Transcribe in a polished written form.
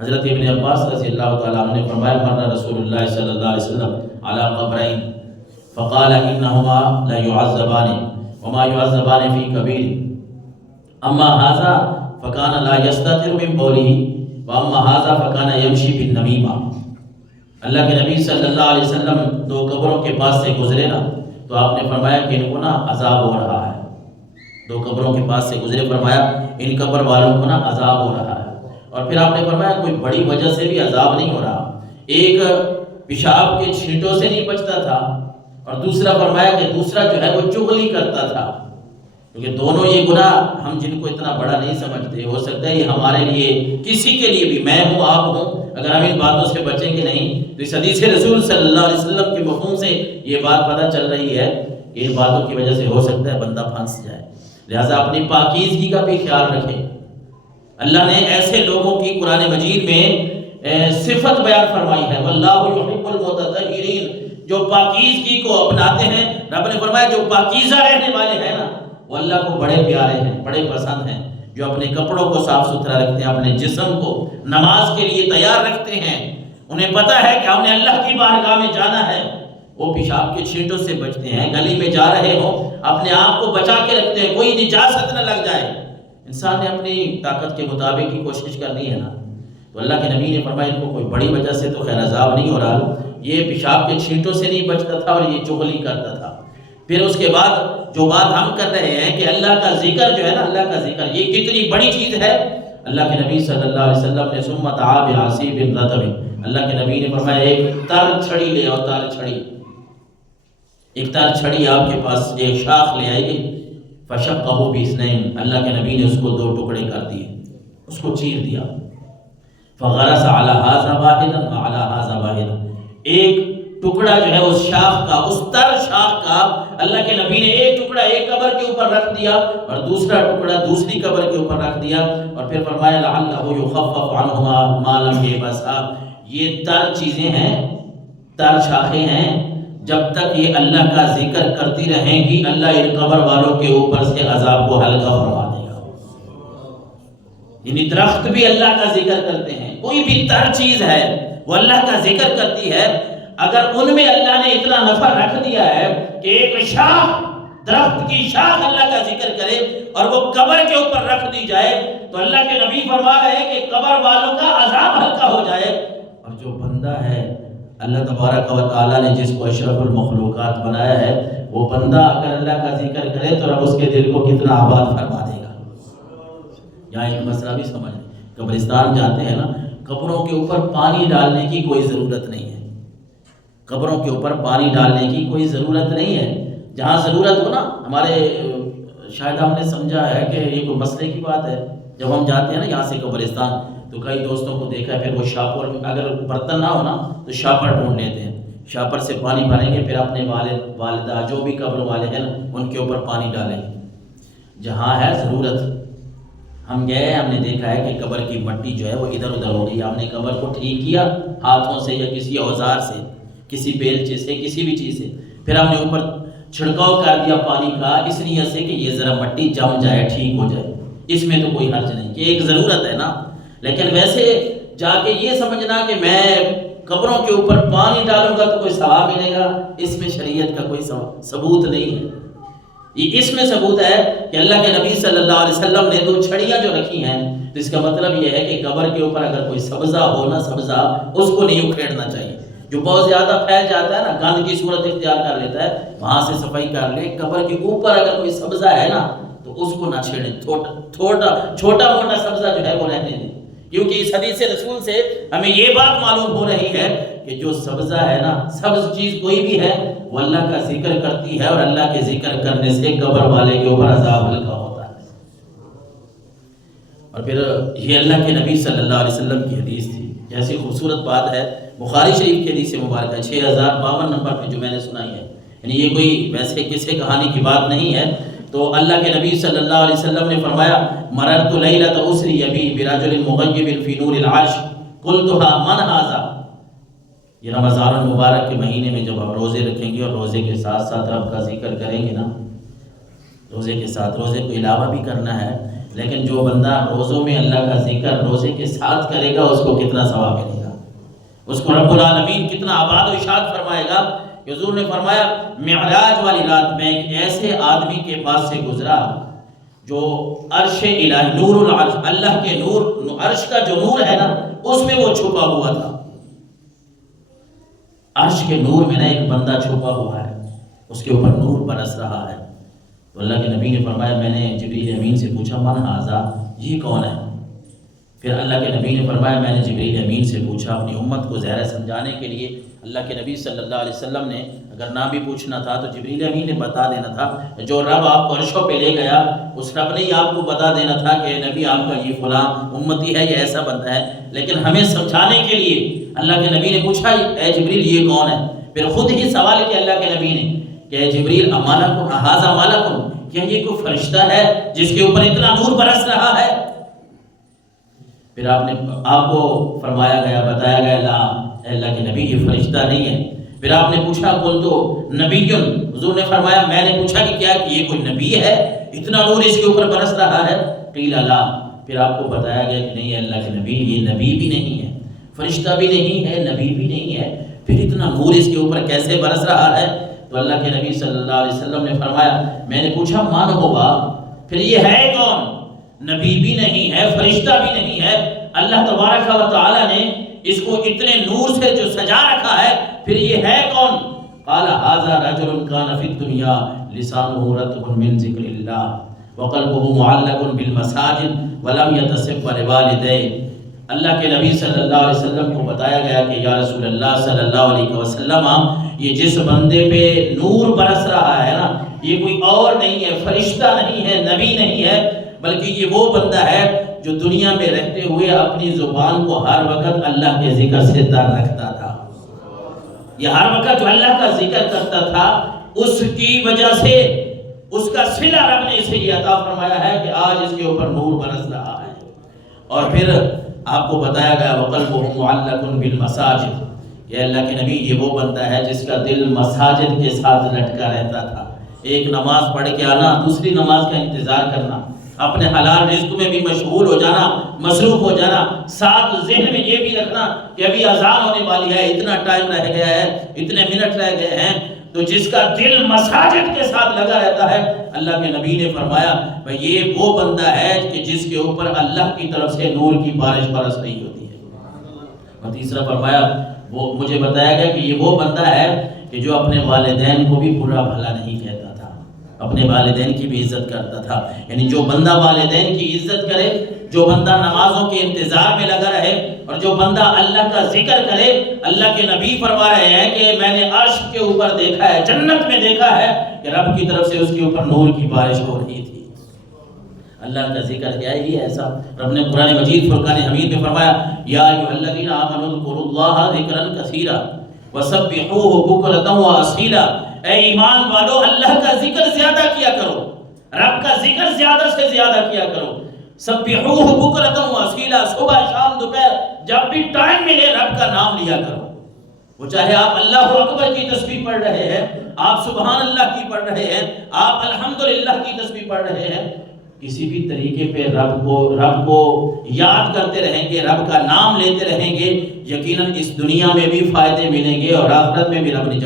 حضرت ابن عباس رضی اللہ تعالیٰ عنہ نے فرمایا مر رسول اللہ صلی اللہ علیہ وسلم علی قبرین فقال انہما لا يعذبان وما يعذبان فی کبیر اما ھذا فکان لا یستتر من بولہ واما ھذا فکان یمشی بالنمیمہ۔ اللہ کے نبی صلی اللہ علیہ وسلم دو قبروں کے پاس سے گزرے نا تو آپ نے فرمایا کہ ان کو نا عذاب ہو رہا ہے۔ دو قبروں کے پاس سے گزرے، فرمایا ان قبر والوں کو نا عذاب ہو رہا ہے۔ اور پھر آپ نے فرمایا کوئی بڑی وجہ سے بھی عذاب نہیں ہو رہا، ایک پیشاب کے چھینٹوں سے نہیں بچتا تھا اور دوسرا فرمایا کہ دوسرا جو ہے وہ چغلی کرتا تھا، کیونکہ دونوں یہ گناہ ہم جن کو اتنا بڑا نہیں سمجھتے، ہو سکتا ہے یہ ہمارے لیے کسی کے لیے بھی، میں ہوں آپ ہوں، اگر ہم ان باتوں سے بچیں گے نہیں تو اس حدیث رسول صلی اللہ علیہ وسلم کے مفہوم سے یہ بات پتہ چل رہی ہے کہ ان باتوں کی وجہ سے ہو سکتا ہے بندہ پھنس جائے۔ لہٰذا اپنی پاکیزگی کا بھی خیال رکھیں۔ اللہ نے ایسے لوگوں کی قرآن مجید میں صفت بیان فرمائی ہے، واللہ یحب المتطہرین، جو پاکیزگی کو اپناتے ہیں۔ رب نے فرمایا جو پاکیزہ رہنے والے ہیں نا وہ اللہ کو بڑے پیارے ہیں، بڑے پسند ہیں، جو اپنے کپڑوں کو صاف ستھرا رکھتے ہیں، اپنے جسم کو نماز کے لیے تیار رکھتے ہیں، انہیں پتہ ہے کہ ہم نے اللہ کی بارگاہ میں جانا ہے، وہ پیشاب کے چھینٹوں سے بچتے ہیں، گلی میں جا رہے ہوں اپنے آپ کو بچا کے رکھتے ہیں، کوئی نجاست نہ لگ جائے۔ انسان نے اپنی طاقت کے مطابق کی کوشش کرنی ہے نا، تو اللہ کے نبی نے فرمایا ان کو کوئی بڑی وجہ سے تو خیر عذاب نہیں ہو رہا، یہ پیشاب کے چھینٹوں سے نہیں بچتا تھا اور یہ چغلی کرتا تھا۔ پھر اس کے بعد جو بات ہم کر رہے ہیں کہ اللہ کا ذکر جو ہے نا، اللہ کا ذکر یہ کتنی بڑی چیز ہے۔ اللہ کے نبی صلی اللہ علیہ وسلم نے ثم دعا بعصیب رطب، اللہ کے نبی نے فرمایا ایک تر چھڑی لے آؤ، تر چھڑی، ایک تر چھڑی آپ کے پاس ایک شاخ لے آئیے، فشقہ باثنین، اللہ کے نبی نے اس کو دو ٹکڑے کر دیے، اس کو چیر دیا، فغرس علی ھذا واحدا وعلی ھذا واحدا، ایک ٹکڑا جو ہے اس شاخ کا، اس تر شاخ کا اللہ کے نبی نے ایک ٹکڑا ایک قبر کے اوپر رکھ دیا اور دوسرا ٹکڑا دوسری قبر کے اوپر رکھ دیا، اور پھر فرمایا لعلہ یخفف عنہما ما لم یبسا، یہ تر چیزیں ہیں، تر شاخیں ہیں، جب تک یہ اللہ کا ذکر کرتی رہیں گی اللہ ان قبر والوں کے اوپر سے عذاب کو ہلکا فرما دے گا۔ یعنی درخت بھی اللہ کا ذکر کرتے ہیں، کوئی بھی تر چیز ہے وہ اللہ کا ذکر کرتی ہے، اگر ان میں اللہ نے اتنا نفع رکھ دیا ہے کہ ایک شاخ، درخت کی شاخ اللہ کا ذکر کرے اور وہ قبر کے اوپر رکھ دی جائے تو اللہ کے نبی فرما رہے ہیں کہ قبر والوں کا عذاب ہلکا ہو جائے۔ اور جو بندہ ہے اللہ تبارک و تعالیٰ نے جس کو اشرف المخلوقات بنایا ہے، وہ بندہ اگر اللہ کا ذکر کرے تو رب اس کے دل کو کتنا آباد فرما دے گا۔ یہاں ایک مسئلہ بھی سمجھ، قبرستان جاتے ہیں نا، قبروں کے اوپر پانی ڈالنے کی کوئی ضرورت نہیں ہے، قبروں کے اوپر پانی ڈالنے کی کوئی ضرورت نہیں ہے۔ جہاں ضرورت ہو نا، ہمارے شاید ہم نے سمجھا ہے کہ یہ کوئی مسئلے کی بات ہے، جب ہم جاتے ہیں نا یہاں سے قبرستان تو کئی دوستوں کو دیکھا ہے، پھر وہ شاپر، اگر برتن نہ ہو نا تو شاپر ڈھونڈ لیتے ہیں، شاپر سے پانی بھریں گے، پھر اپنے والد والدہ جو بھی قبر والے ہیں نا ان کے اوپر پانی ڈالیں گے۔ جہاں ہے ضرورت، ہم گئے، ہم نے دیکھا ہے کہ قبر کی مٹی جو ہے وہ ادھر ادھر ہو گئی، ہم نے قبر کو ٹھیک کیا ہاتھوں سے یا کسی اوزار سے، کسی بیلچے سے، کسی بھی چیز سے، پھر ہم نے اوپر چھڑکاؤ کر دیا پانی کا، اس نیت سے کہ یہ ذرا مٹی جم جائے، ٹھیک ہو جائے، اس میں تو کوئی حرج نہیں، کہ ایک ضرورت ہے نا۔ لیکن ویسے جا کے یہ سمجھنا کہ میں قبروں کے اوپر پانی ڈالوں گا تو کوئی ثواب ملے گا، اس میں شریعت کا کوئی ثبوت نہیں ہے۔ اس میں ثبوت ہے کہ اللہ کے نبی صلی اللہ علیہ وسلم نے دو چھڑیاں جو رکھی ہیں، تو اس کا مطلب یہ ہے کہ قبر کے اوپر اگر کوئی سبزہ ہو نا، سبزہ، اس کو نہیں اکھیڑنا چاہیے، جو بہت زیادہ پھیل جاتا ہے نا، گند کی صورت اختیار کر لیتا ہے، وہاں سے صفائی کر لے۔ قبر کے اوپر اگر کوئی سبزہ ہے نا تو اس کو نہ چھیڑیں، چھوٹا موٹا سبزہ جو ہے وہ رہنے دیں، کیونکہ اس حدیث رسول سے ہمیں یہ بات معلوم ہو رہی ہے کہ جو سبزہ ہے نا، سبز چیز کوئی بھی ہے، وہ اللہ کا ذکر کرتی ہے، اور اللہ کے ذکر کرنے سے قبر والے کے اوپر عذاب ہلکا ہوتا ہے۔ اور پھر یہ اللہ کے نبی صلی اللہ علیہ وسلم کی حدیث تھی، جیسی خوبصورت بات ہے، بخاری شریف کی حدیث مبارکہ 6052 نمبر پہ جو میں نے سنائی ہے، یعنی یہ کوئی ویسے قصے کہانی کی بات نہیں ہے۔ تو اللہ کے نبی صلی اللہ علیہ وسلم نے فرمایا مررت لیلۃ اسری بی برجل مغیب فی نور العرش قلتها من ھذا۔ یہ رمضان المبارک کے مہینے میں جب ہم روزے رکھیں گے اور روزے کے ساتھ ساتھ رب کا ذکر کریں گے نا، روزے کے ساتھ، روزے کو علاوہ بھی کرنا ہے، لیکن جو بندہ روزوں میں اللہ کا ذکر روزے کے ساتھ کرے گا اس کو کتنا ثواب ملے گا، اس کو رب العالمین کتنا آباد و اشاد فرمائے گا۔ حضور نے فرمایا معراج والی رات میں ایک ایسے آدمی کے پاس سے گزرا جو عرش الہی، نور العرش، اللہ کے نور، عرش کا جو نور ہے نا اس میں وہ چھپا ہوا تھا۔ عرش کے نور میں نا ایک بندہ چھپا ہوا ہے، اس کے اوپر نور برس رہا ہے۔ تو اللہ کے نبی نے فرمایا، میں نے جبریل امین سے پوچھا من ھذا، یہ کون ہے؟ پھر اللہ کے نبی نے فرمایا میں نے جبریل امین سے پوچھا، اپنی امت کو ظاہر سمجھانے کے لیے۔ اللہ کے نبی صلی اللہ علیہ وسلم نے اگر نہ بھی پوچھنا تھا تو جبریل امین نے بتا دینا تھا۔ جو رب آپ کو عرشوں پہ لے گیا اس رب نے ہی آپ کو بتا دینا تھا کہ نبی آپ کا یہ فلاں امتی ہے، یہ ایسا بندہ ہے۔ لیکن ہمیں سمجھانے کے لیے اللہ کے نبی نے پوچھا اے جبریل یہ کون ہے؟ پھر خود ہی سوال کیا اللہ کے نبی نے کہ اے جبریل امالکم ھذا مالکم، کیا یہ کوئی فرشتہ ہے جس کے اوپر اتنا نور برس رہا ہے؟ پھر آپ کو فرمایا گیا، بتایا گیا لا، اے اللہ کے نبی یہ فرشتہ نہیں ہے۔ پھر آپ نے پوچھا قل تو نبی، حضور نے فرمایا میں نے پوچھا کہ کیا یہ کوئی نبی ہے، اتنا نور اس کے اوپر برس رہا ہے؟ قیل لا، پھر آپ کو بتایا گیا کہ نہیں اللہ کے نبی یہ نبی بھی نہیں ہے، فرشتہ بھی نہیں ہے، نبی بھی نہیں ہے، پھر اتنا نور اس کے اوپر کیسے برس رہا ہے؟ تو اللہ کے نبی صلی اللہ علیہ وسلم نے فرمایا میں نے پوچھا من ہوگا، پھر یہ ہے کون؟ نبی بھی نہیں ہے، فرشتہ بھی نہیں ہے، اللہ تبارک و تعالی نے اس کو اتنے نور سے جو سجا رکھا ہے، پھر یہ ہے کون؟ قال ھذا رجل كان في الدنيا لسانه رطب من ذکر اللہ وقلبه معلق بالمساجد ولم يتسب لوالديه۔ اللہ کے نبی صلی اللہ علیہ وسلم کو بتایا گیا کہ یا رسول اللہ صلی اللہ علیہ وسلم یہ جس بندے پہ نور برس رہا ہے نا یہ کوئی اور نہیں ہے، فرشتہ نہیں ہے، نبی نہیں ہے، بلکہ یہ وہ بندہ ہے جو دنیا میں رہتے ہوئے اپنی زبان کو ہر وقت اللہ کے ذکر سے تر رکھتا تھا۔ یہ ہر وقت جو اللہ کا ذکر کرتا تھا اس کی وجہ سے اس کا صلہ رب نے اسے یہ عطا فرمایا ہے کہ آج اس کے اوپر نور برس رہا ہے۔ اور پھر آپ کو بتایا گیا وَقَلْبُهُ مُعَلَّقٌ بِالْمَسَاجِدِ، کہ اللہ کے نبی یہ وہ بندہ ہے جس کا دل مساجد کے ساتھ لٹکا رہتا تھا۔ ایک نماز پڑھ کے آنا، دوسری نماز کا انتظار کرنا، اپنے حلال رزق میں بھی مشغول ہو جانا، مصروف ہو جانا، ساتھ ذہن میں یہ بھی رکھنا کہ ابھی اذان ہونے والی ہے، اتنا ٹائم رہ گیا ہے، اتنے منٹ رہ گئے ہیں۔ تو جس کا دل مساجد کے ساتھ لگا رہتا ہے، اللہ کے نبی نے فرمایا بھئی یہ وہ بندہ ہے کہ جس کے اوپر اللہ کی طرف سے نور کی بارش برس رہی ہوتی ہے۔ اور تیسرا فرمایا وہ مجھے بتایا گیا کہ یہ وہ بندہ ہے کہ جو اپنے والدین کو بھی برا بھلا نہیں کہتا تھا، اپنے والدین کی بھی عزت کرتا تھا۔ یعنی جو بندہ والدین کی عزت کرے، جو بندہ نمازوں کے انتظار میں لگا رہے، اور جو بندہ اللہ کا ذکر کرے، اللہ کے نبی فرما رہے ہیں کہ میں نے عرش کے اوپر دیکھا ہے، جنت میں دیکھا ہے کہ رب کی طرف سے اس کے اوپر نور کی بارش ہو رہی تھی۔ اللہ کا ذکر کیا ہے یہ ایسا؟ رب نے قرآن مجید فرقان حمید میں فرمایا یا ایھا الذین آمنوا اذکروا اللہ ذکرا کثیرا وسبحوہ بکرۃ واصیلا، اے ایمان والو اللہ کا ذکر زیادہ کیا کرو، رب کا ذکر زیادہ سے زیادہ کیا کرو۔ سبحوہ بکرۃ واصیلا، صبح شام دوپہر جب بھی ٹائم ملے رب کا نام لیا کرو۔ وہ چاہے آپ اللہ اکبر کی تسبیح پڑھ رہے ہیں، آپ سبحان اللہ کی پڑھ رہے ہیں، آپ الحمدللہ کی تسبیح پڑھ رہے ہیں، کسی بھی طریقے پہ رب کو یاد کرتے رہیں گے، رب کا نام لیتے رہیں گے، یقیناً اس دنیا میں بھی فائدے ملیں گے اور آخرت میں بھی رب نجات